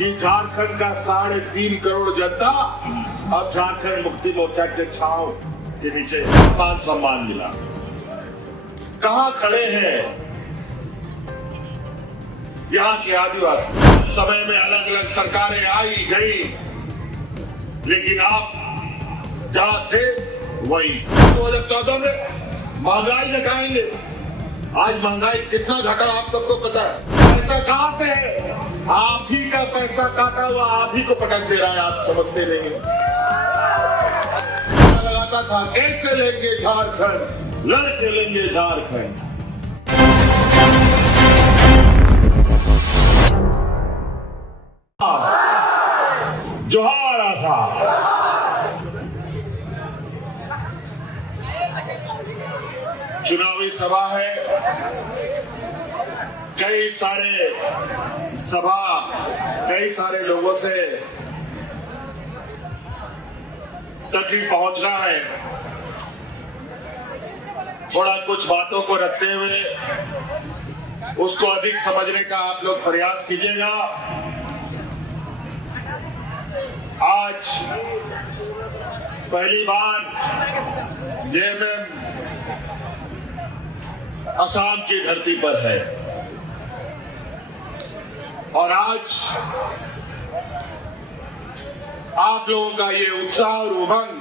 कि झारखंड का 3.5 करोड़ जनता अब झारखंड मुक्ति मोर्चा के छांव के नीचे मान सम्मान मिला। कहां खड़े हैं यहाँ के आदिवासी? समय में अलग अलग सरकारें आई गई, लेकिन आप जहां थे वही। 2014 में महंगाई घटाएंगे। आज महंगाई कितना घटा आप सबको पता है। पैसा कहां से है? आप ही का पैसा काटा हुआ आप ही को पटक दे रहा है, आप समझते नहीं। लगाता था कैसे लेंगे झारखंड, लड़के लेंगे झारखंड। जोहार आसाम। चुनावी सभा है, कई सारे लोगों से तक भी पहुंचना है। थोड़ा कुछ बातों को रखते हुए उसको अधिक समझने का आप लोग प्रयास कीजिएगा। आज पहली बार जेएमएम असम की धरती पर है और आज आप लोगों का ये उत्साह और उमंग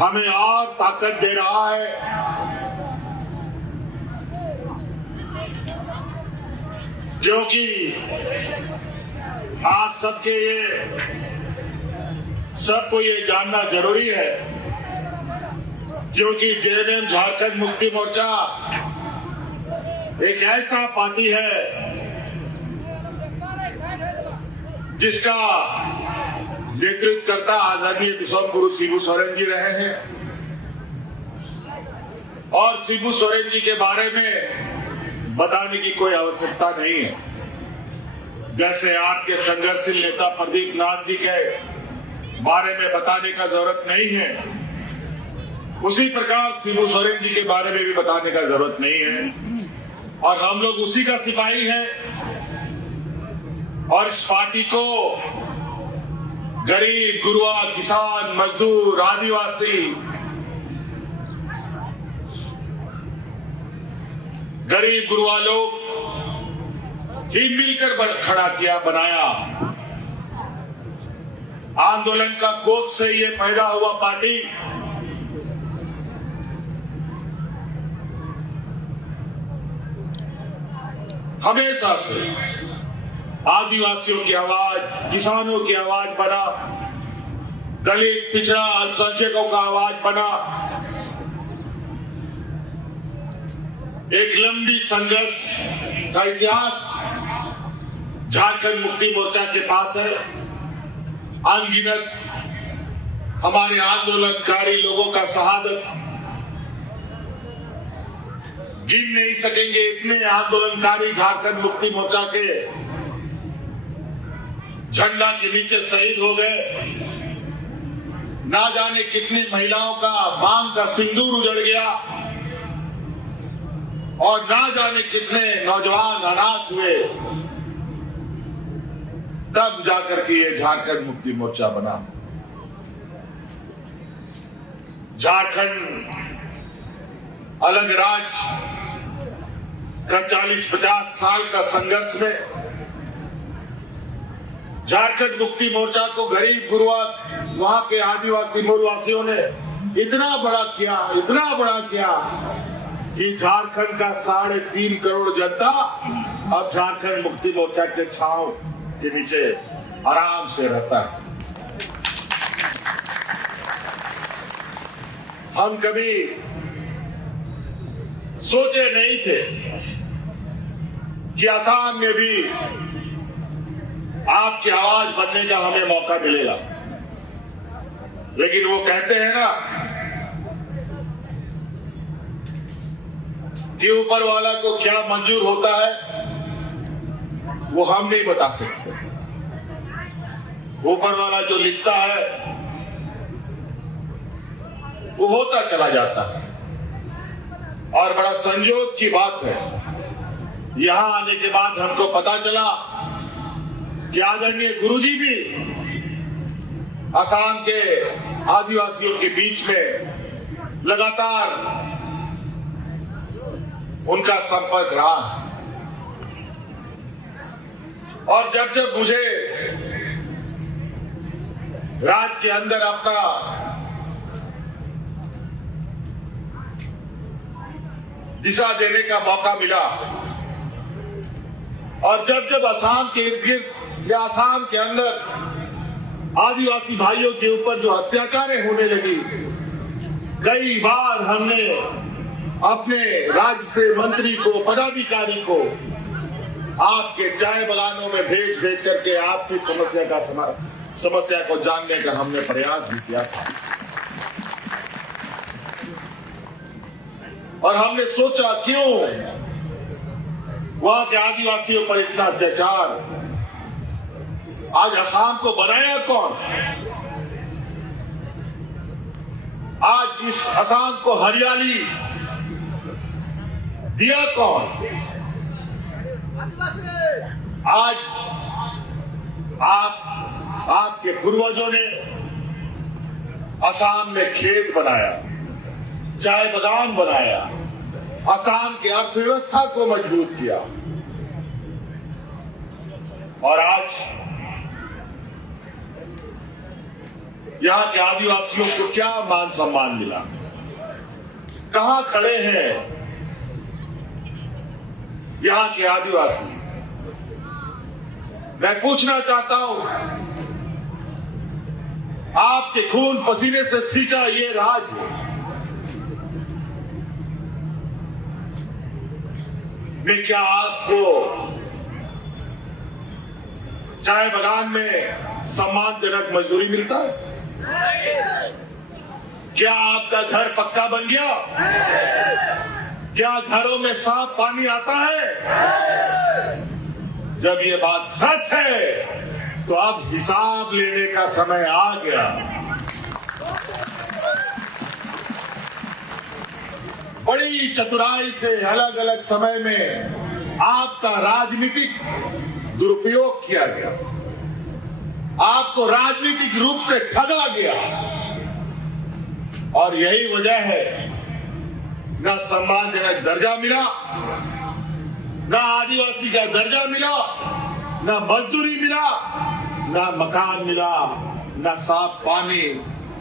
हमें और ताकत दे रहा है। क्योंकि आप सबको ये जानना जरूरी है, क्योंकि जेएमएम झारखंड मुक्ति मोर्चा एक ऐसा पार्टी है जिसका नेतृत्व करता आदरणीय विश्व गुरु शिबू सोरेन जी रहे हैं। और शिबू सोरेन जी के बारे में बताने की कोई आवश्यकता नहीं है। जैसे आपके संघर्षशील नेता प्रदीप नाथ जी के बारे में बताने का जरूरत नहीं है, उसी प्रकार शिबू सोरेन जी के बारे में भी बताने का जरूरत नहीं है। और हम लोग उसी का सिपाही हैं। और इस पार्टी को गरीब, गुरुआ, किसान, मजदूर, आदिवासी, गरीब गुरुआ लोग ही मिलकर खड़ा किया, बनाया। आंदोलन का कोख से ये पैदा हुआ पार्टी हमेशा से आदिवासियों की आवाज, किसानों की आवाज बना, दलित, पिछड़ा, अल्पसंख्यकों का आवाज बना। एक लंबी संघर्ष का इतिहास झारखंड मुक्ति मोर्चा के पास है। अनगिनत हमारे आंदोलनकारी लोगों का शहादत गिन नहीं सकेंगे। इतने आंदोलनकारी झारखंड मुक्ति मोर्चा के झंडा के नीचे शहीद हो गए। ना जाने कितनी महिलाओं का मांग का सिंदूर उजड़ गया और ना जाने कितने नौजवान अनाथ हुए। तब जाकर के ये झारखंड मुक्ति मोर्चा बना। झारखंड अलग राज्य का 40-50 साल का संघर्ष में झारखंड मुक्ति मोर्चा को गरीब, गुरुआ, वहां के आदिवासी मूलवासियों ने इतना बड़ा किया कि झारखंड का 3.5 करोड़ जनता अब झारखंड मुक्ति मोर्चा के छांव के नीचे आराम से रहता है। हम कभी सोचे नहीं थे कि असम में भी आपकी आवाज बनने का हमें मौका मिलेगा। लेकिन वो कहते हैं ना कि ऊपर वाला को क्या मंजूर होता है वो हम नहीं बता सकते। ऊपर वाला जो लिखता है वो होता चला जाता है। और बड़ा संयोग की बात है, यहां आने के बाद हमको पता चला कि आदरणीय गुरुजी भी असम के आदिवासियों के बीच में लगातार उनका संपर्क रहा है। और जब जब मुझे राज्य के अंदर अपना दिशा देने का मौका मिला और जब जब असम के इर्द गिर्द या असम के अंदर आदिवासी भाइयों के ऊपर जो अत्याचारें होने लगी, कई बार हमने अपने राज्य से मंत्री को, पदाधिकारी को आपके चाय बागानों में भेज करके आपकी समस्या को जानने का हमने प्रयास भी किया था। और हमने सोचा क्यों वहां के आदिवासियों पर इतना अत्याचार, आज असम को बनाया कौन? आज इस असम को हरियाली दिया कौन? आज आपके पूर्वजों ने असम में खेत बनाया, चाय बागान बनाया, असम की अर्थव्यवस्था को मजबूत किया और आज यहां के आदिवासियों को क्या मान सम्मान मिला? कहां खड़े हैं यहां के आदिवासी? मैं पूछना चाहता हूं, आपके खून पसीने से सींचा ये राज्य में क्या आपको चाय बागान में सम्मानजनक मजदूरी मिलता है? क्या आपका घर पक्का बन गया? क्या घरों में साफ पानी आता है? जब ये बात सच है तो अब हिसाब लेने का समय आ गया। बड़ी चतुराई से अलग अलग समय में आपका राजनीतिक दुरुपयोग किया गया, आपको राजनीतिक रूप से ठगा गया और यही वजह है न सम्मानजनक दर्जा मिला, न आदिवासी का दर्जा मिला, न मजदूरी मिला, न मकान मिला, न साफ पानी,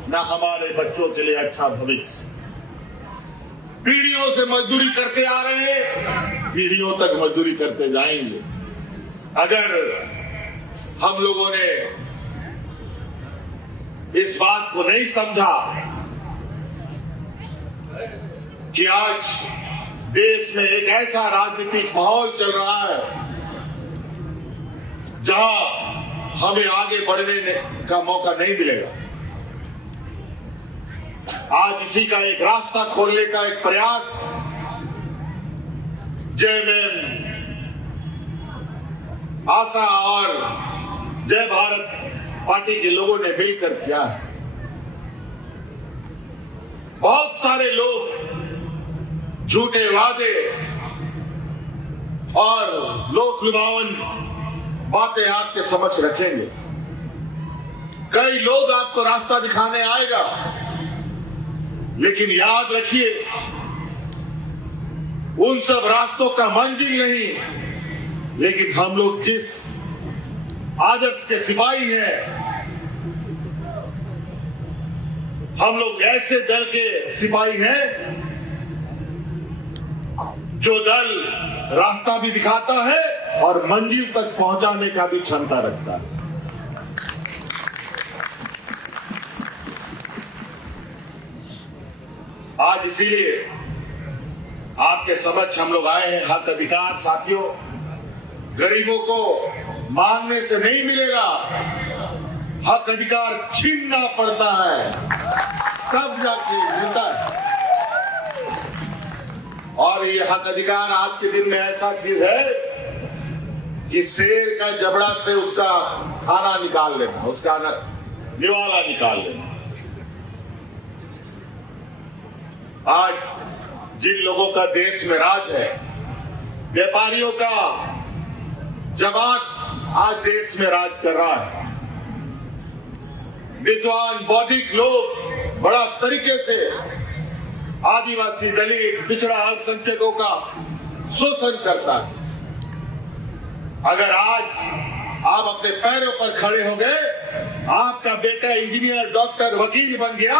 न हमारे बच्चों के लिए अच्छा भविष्य। पीढ़ियों से मजदूरी करते आ रहे हैं, पीढ़ियों तक मजदूरी करते जाएंगे। अगर हम लोगों ने इस बात को नहीं समझा कि आज देश में एक ऐसा राजनीतिक माहौल चल रहा है जहां हमें आगे बढ़ने का मौका नहीं मिलेगा, आज इसी का एक रास्ता खोलने का एक प्रयास जयमेम, आशा और जय भारत पार्टी के लोगों ने मिलकर किया है। बहुत सारे लोग झूठे वादे और लोक लुभावन बातें आपके समक्ष रखेंगे। कई लोग आपको रास्ता दिखाने आएगा, लेकिन याद रखिए उन सब रास्तों का मंजिल नहीं, लेकिन हम लोग जिस आदर्श के सिपाही हैं, हम लोग ऐसे दल के सिपाही हैं जो दल रास्ता भी दिखाता है और मंजिल तक पहुंचाने का भी क्षमता रखता है। आज इसीलिए आपके समक्ष हम लोग आए हैं। हक अधिकार साथियों गरीबों को मांगने से नहीं मिलेगा, हक अधिकार छीनना पड़ता है तब जाके मिलता है। और ये हक अधिकार आज के दिन में ऐसा चीज है कि शेर का जबड़ा से उसका खाना निकाल लेना, उसका निवाला निकाल लेना। आज जिन लोगों का देश में राज है, व्यापारियों का जमात आज देश में राज कर रहा है। विद्वान बौद्धिक लोग बड़ा तरीके से आदिवासी, दलित, पिछड़ा, अल्पसंख्यकों का शोषण करता है। अगर आज आप अपने पैरों पर खड़े हो गए, आपका बेटा इंजीनियर, डॉक्टर, वकील बन गया,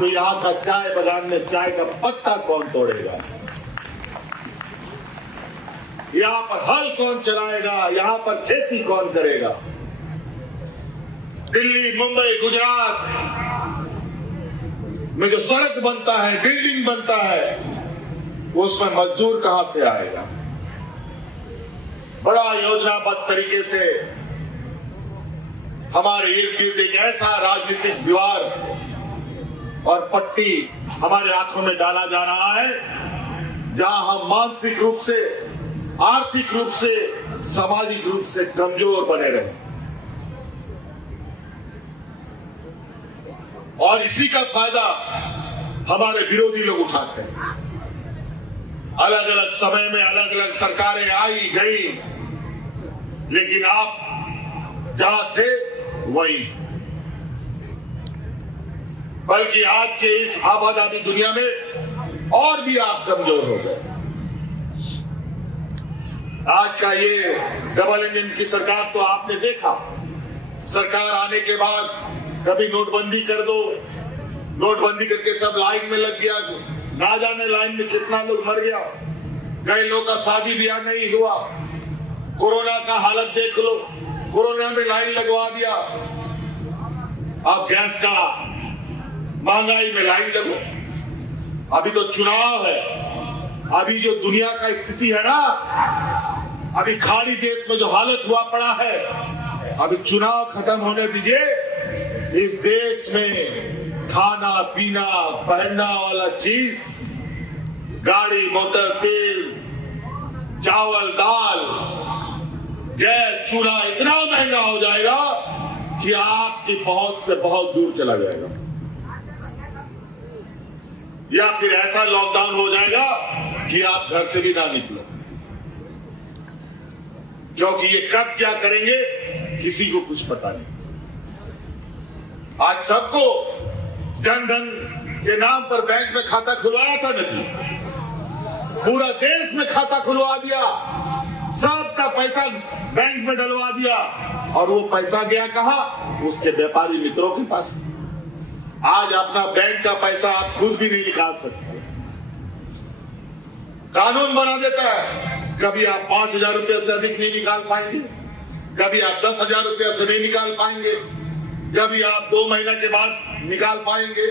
तो यहाँ का चाय बागान में चाय का पत्ता कौन तोड़ेगा? यहाँ पर हल कौन चलाएगा? यहाँ पर खेती कौन करेगा? दिल्ली, मुंबई, गुजरात में जो सड़क बनता है, बिल्डिंग बनता है, उसमें मजदूर कहां से आएगा? बड़ा योजनाबद्ध तरीके से हमारे इर्द गिर्द एक ऐसा राजनीतिक दीवार और पट्टी हमारे आंखों में डाला जा रहा है, जहां हम मानसिक रूप से, आर्थिक रूप से, सामाजिक रूप से कमजोर बने रहे। और इसी का फायदा हमारे विरोधी लोग उठाते हैं। अलग अलग समय में अलग अलग सरकारें आई गई, लेकिन आप जहां थे वही। बल्कि आज के इस आबादी दुनिया में और भी आप कमजोर हो गए। आज का ये डबल इंजन की सरकार तो आपने देखा, सरकार आने के बाद कभी नोटबंदी कर दो, नोटबंदी करके सब लाइन में लग गया, ना जाने लाइन में कितना लोग मर गया, कई लोग का शादी ब्याह नहीं हुआ। कोरोना का हालत देख लो, कोरोना में लाइन लगवा दिया। अब गैस का महंगाई में लाइन लगो। अभी तो चुनाव है, अभी जो दुनिया का स्थिति है ना, अभी खाड़ी देश में जो हालत हुआ पड़ा है, अभी चुनाव खत्म होने दीजिए। इस देश में खाना पीना पहनना वाला चीज, गाड़ी मोटर, तेल, चावल, दाल, गैस, चूल्हा इतना महंगा हो जाएगा कि आपकी पहुंच से बहुत दूर चला जाएगा। या फिर ऐसा लॉकडाउन हो जाएगा कि आप घर से भी ना निकलो, क्योंकि ये कब क्या करेंगे किसी को कुछ पता नहीं। आज सबको जनधन के नाम पर बैंक में खाता खुलवाया था नहीं, पूरा देश में खाता खुलवा दिया, सबका पैसा बैंक में डलवा दिया, और वो पैसा गया कहां? उसके व्यापारी मित्रों के पास। आज अपना बैंक का पैसा आप खुद भी नहीं निकाल सकते। कानून बना देता है, कभी आप 5,000 रुपये से अधिक नहीं निकाल पाएंगे, कभी आप 10,000 रुपये से नहीं निकाल पाएंगे, कभी आप 2 महीने के बाद निकाल पाएंगे,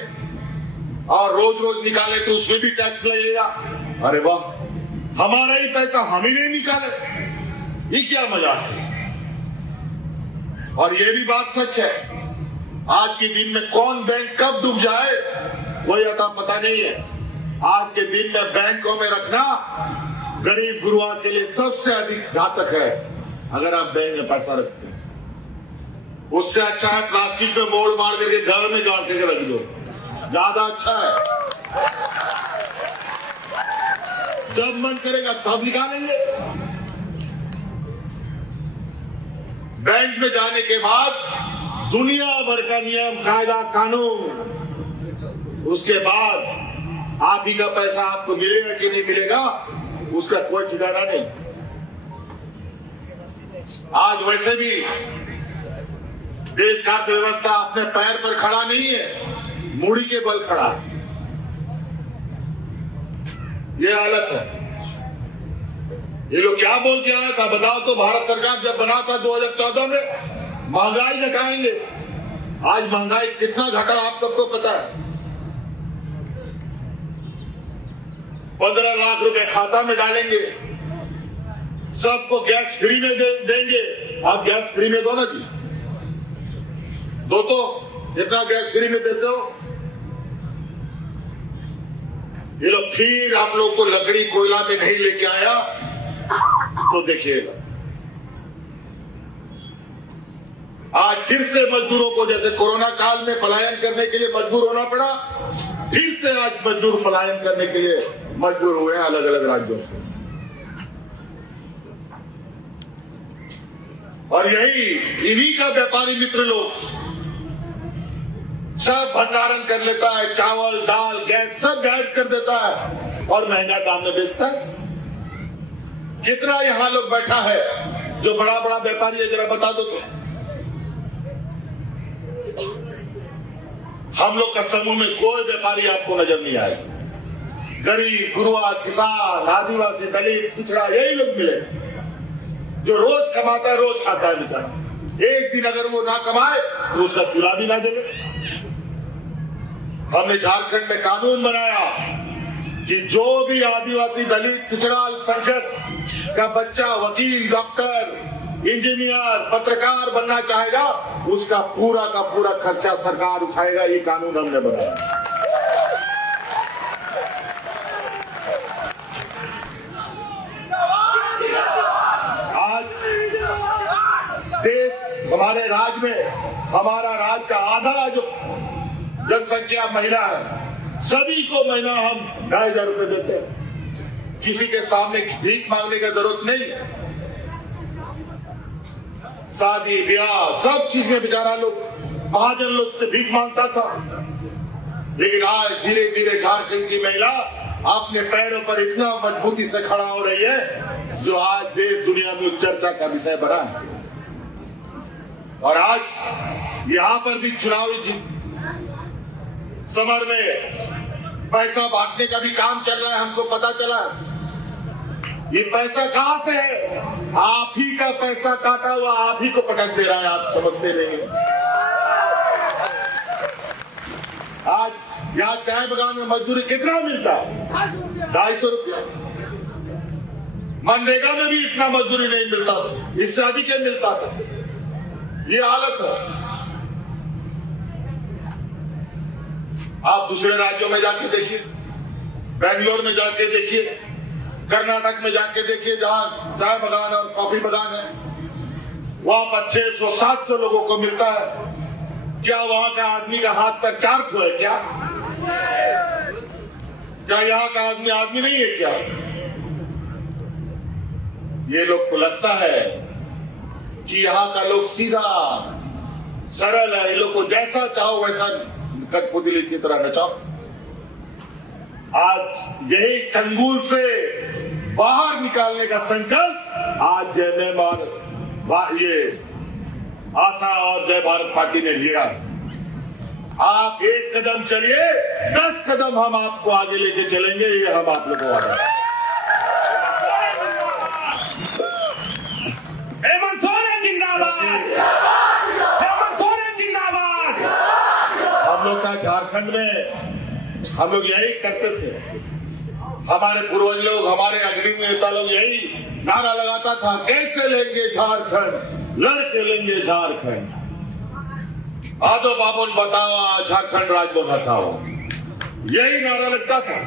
और रोज रोज निकाले तो उसमें भी टैक्स लगेगा। अरे वाह, हमारा ही पैसा हम ही नहीं निकाले, ये क्या मजाक है? और ये भी बात सच है, आज के दिन में कौन बैंक कब डूब जाए कोई अता पता नहीं है। आज के दिन में बैंकों में रखना गरीब गुरुआ के लिए सबसे अधिक घातक है। अगर आप बैंक में पैसा रखते हैं, उससे अच्छा है प्लास्टिक में मोड़ मार करके घर में गाड़ के रख दो, ज्यादा अच्छा है। जब मन करेगा तब निकालेंगे। बैंक में जाने के बाद दुनिया भर का नियम, कायदा, कानून, उसके बाद आप ही का पैसा आपको मिलेगा कि नहीं मिलेगा उसका कोई ठिकाना नहीं। आज वैसे भी देश का अर्थव्यवस्था अपने पैर पर खड़ा नहीं है, मूड़ी के बल खड़ा है। ये हालत है। ये लोग क्या बोल के आया था बताओ तो? भारत सरकार जब बना था 2014 में, महंगाई घटाएंगे। आज महंगाई कितना घटा आप सबको पता है? 15 लाख रुपए खाता में डालेंगे, सबको गैस फ्री में देंगे। आप गैस फ्री में दो ना जी, दो तो, जितना गैस फ्री में देते हो। ये लोग फिर आप लोग को लकड़ी कोयला में नहीं लेके आया तो देखिएगा, आज फिर से मजदूरों को जैसे कोरोना काल में पलायन करने के लिए मजबूर होना पड़ा, फिर से आज मजदूर पलायन करने के लिए मजबूर हुए हैं अलग अलग राज्यों से। और यही इन्हीं का व्यापारी मित्र लोग सब भंडारण कर लेता है, चावल दाल गैस सब गायब कर देता है और महंगा दाम में बेचता है। कितना यहां लोग बैठा है जो बड़ा बड़ा व्यापारी है, जरा बता दो तो। हम लोग का समूह में कोई व्यापारी आपको नजर नहीं आएगा। गरीब, गुरुआ, किसान, आदिवासी, दलित, पिछड़ा यही लोग मिले जो रोज कमाता है, रोज खाता है बेचारा। एक दिन अगर वो ना कमाए तो उसका चूल्हा भी ना जले। हमने झारखंड में कानून बनाया कि जो भी आदिवासी, दलित, पिछड़ा, अल्पसंख्यक का बच्चा वकील, डॉक्टर, इंजीनियर, पत्रकार बनना चाहेगा, उसका पूरा का पूरा खर्चा सरकार उठाएगा। ये कानून हमने बनाया। आज देश, हमारे राज्य में, हमारा राज्य का आधा जो जनसंख्या महिला है, सभी को महीना हम 2,500 रुपए देते हैं। किसी के सामने भीख मांगने की जरूरत नहीं। शादी ब्याह सब चीज में बेचारा लोग, महाजन लोग से भीख मांगता था। लेकिन आज धीरे धीरे झारखंड की महिला अपने पैरों पर इतना मजबूती से खड़ा हो रही है जो आज देश दुनिया में चर्चा का विषय बना है। और आज यहां पर भी चुनावी समर में पैसा बांटने का भी काम चल रहा है। हमको पता चला ये पैसा कहां से है। आप ही का पैसा काटा हुआ आप ही को पटक दे रहा है, आप समझते नहीं। आज यहाँ चाय बागान में मजदूरी कितना मिलता है? 250 रुपया। मनरेगा में भी इतना मजदूरी नहीं मिलता था, इससे अधिक मिलता था। ये हालत है। आप दूसरे राज्यों में जाके देखिए, बेंगलोर में जाके देखिए, कर्नाटक में जाके देखिए, जहां चाय बागान और कॉफी बागान है, वहां पर 600-700 लोगों को मिलता है। क्या वहां का आदमी का हाथ पर 4 ठो है क्या? क्या यहाँ का आदमी आदमी नहीं है क्या? ये लोग को लगता है कि यहाँ का लोग सीधा सरल है, ये लोग को जैसा चाहो वैसा कठपुतली की तरह नचाओ। आज यही चंगुल से बाहर निकालने का संकल्प आज ये आशा और जय भारत पार्टी ने लिया। आप एक कदम चलिए, 10 कदम हम आपको आगे लेके चलेंगे, ये हम आप लोगों को वादा है। हेमंत सोरेन जिंदाबाद, हेमंत सोरेन जिंदाबाद। हम लोग का झारखंड में हम लोग यही करते थे। हमारे पूर्वज लोग, हमारे अग्रणी नेता लोग यही नारा लगाता था, कैसे लेंगे झारखंड, लड़के लेंगे झारखंड। आदो बाबुन बताओ झारखंड राज बताओ, यही नारा लगता था।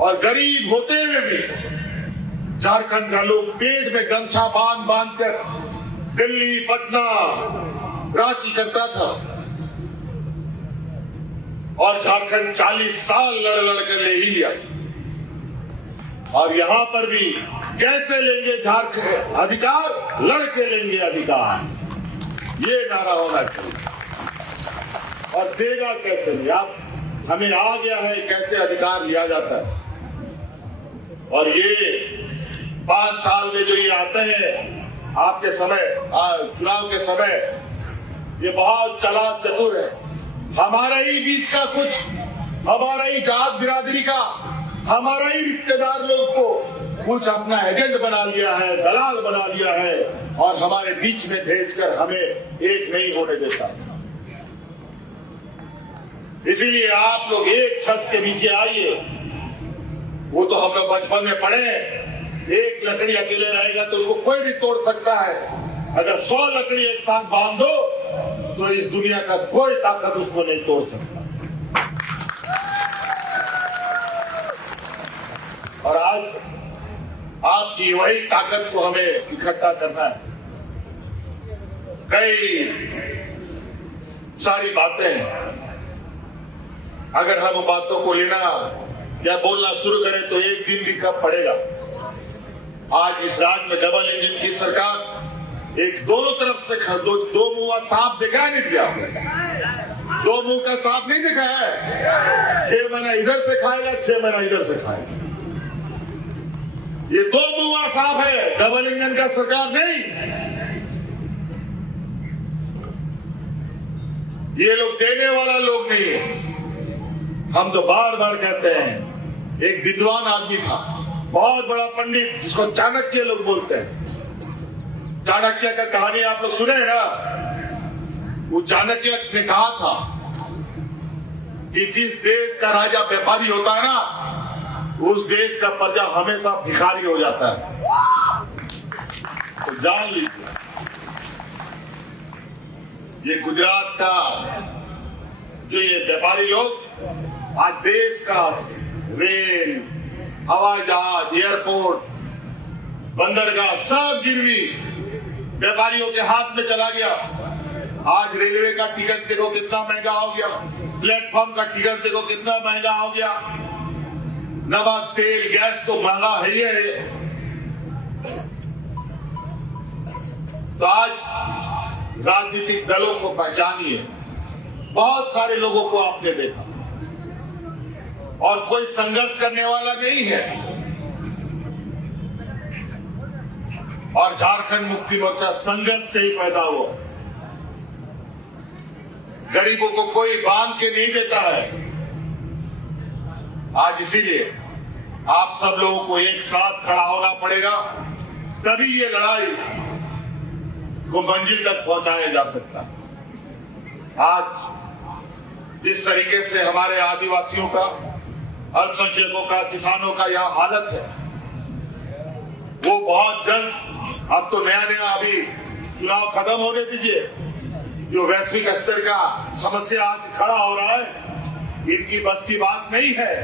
और गरीब होते हुए भी झारखंड का लोग पेट में गमछा बांध कर दिल्ली, पटना, रांची करता था। और झारखंड 40 साल लड़ कर ले ही लिया। और यहां पर भी कैसे लेंगे झारखंड अधिकार, लड़के लेंगे अधिकार, ये नारा होना चाहिए। और देगा कैसे नहीं, आप हमें आ गया है कैसे अधिकार लिया जाता है। और ये 5 साल में जो ये आते हैं आपके समय, चुनाव के समय, ये बहुत चालाक चतुर है। हमारा ही बीच का कुछ, हमारा ही जात बिरादरी का, हमारा ही रिश्तेदार लोग को कुछ अपना एजेंट बना लिया है, दलाल बना लिया है और हमारे बीच में भेजकर हमें एक नहीं होने देता। इसीलिए आप लोग एक छत के नीचे आइए। वो तो हम लोग बचपन में पढ़े, एक लकड़ी अकेले रहेगा तो उसको कोई भी तोड़ सकता है। अगर 100 लकड़ी एक साथ बांध दो तो इस दुनिया का कोई ताकत उसको नहीं तोड़ सकता। और आज आपकी वही ताकत को हमें इकट्ठा करना है। कई सारी बातें हैं, अगर हम बातों को लेना या बोलना शुरू करें तो एक दिन भी कम पड़ेगा। आज इस राज्य में डबल इंजन की सरकार, एक दोनों तरफ से दो मुंह का सांप देखा है नहीं क्या आपने? दो मुंह का सांप नहीं देखा है? 6 महीना इधर से खाएगा, 6 महीना इधर से खाएगा। ये दो मुंह का सांप है, डबल इंजन का सरकार नहीं। ये लोग देने वाला लोग नहीं है। हम तो बार बार कहते हैं, एक विद्वान आदमी था, बहुत बड़ा पंडित, जिसको चाणक्य लोग बोलते हैं। चाणक्य का कहानी आप लोग सुने हैं ना? वो चाणक्य ने कहा था कि जिस देश का राजा व्यापारी होता है ना, उस देश का प्रजा हमेशा भिखारी हो जाता है। तो जान लीजिए, ये गुजरात का जो ये व्यापारी लोग आज देश का रेल, हवाई जहाज, एयरपोर्ट, बंदरगाह सब गिरवी व्यापारियों के हाथ में चला गया। आज रेलवे का टिकट देखो कितना महंगा हो गया, प्लेटफॉर्म का टिकट देखो कितना महंगा हो गया। नमक, तेल, गैस तो महंगा है ही है। तो आज राजनीतिक दलों को पहचानिए। बहुत सारे लोगों को आपने देखा और कोई संघर्ष करने वाला नहीं है। और झारखंड मुक्ति मोर्चा संघर्ष से ही पैदा हुआ। गरीबों को कोई बांध के नहीं देता है। आज इसीलिए आप सब लोगों को एक साथ खड़ा होना पड़ेगा, तभी ये लड़ाई को मंजिल तक पहुंचाया जा सकता है। आज जिस तरीके से हमारे आदिवासियों का, अल्पसंख्यकों का, किसानों का यह हालत है, वो बहुत जल्द, अब तो नया नया अभी चुनाव खत्म होने दीजिए, जो वैश्विक स्तर का समस्या आज खड़ा हो रहा है, इनकी बस की बात नहीं है।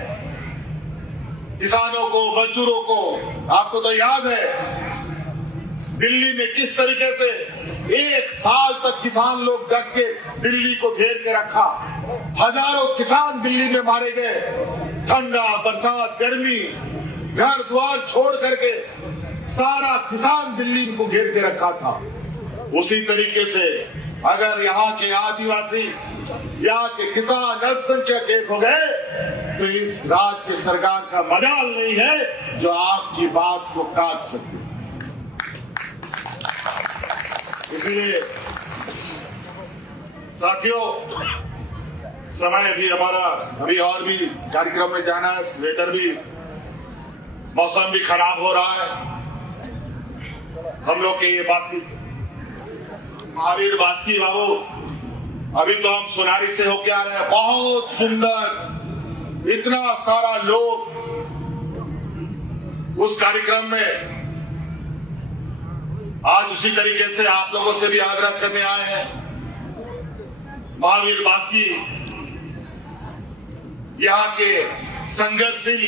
किसानों को, मजदूरों को, आपको तो याद है दिल्ली में किस तरीके से 1 साल तक किसान लोग डट के दिल्ली को घेर के रखा। हजारों किसान दिल्ली में मारे गए। ठंडा, बरसात, गर्मी, घर द्वार छोड़ करके सारा किसान दिल्ली को घेर के रखा था। उसी तरीके से अगर यहाँ के आदिवासी, यहाँ के किसान, अल्पसंख्यक एक हो गए, तो इस राज्य सरकार का मजाल नहीं है जो आपकी बात को काट सके। इसलिए साथियों, समय भी हमारा अभी और भी कार्यक्रम में जाना है, वेदर भी, मौसम भी खराब हो रहा है। हम लोग के ये बास्की, महावीर बास्की बाबू, अभी तो हम सोनारी से होके आ रहे हैं, बहुत सुंदर, इतना सारा लोग उस कार्यक्रम में। आज उसी तरीके से आप लोगों से भी आग्रह करने आए हैं। महावीर बास्की यहाँ के संघर्षशील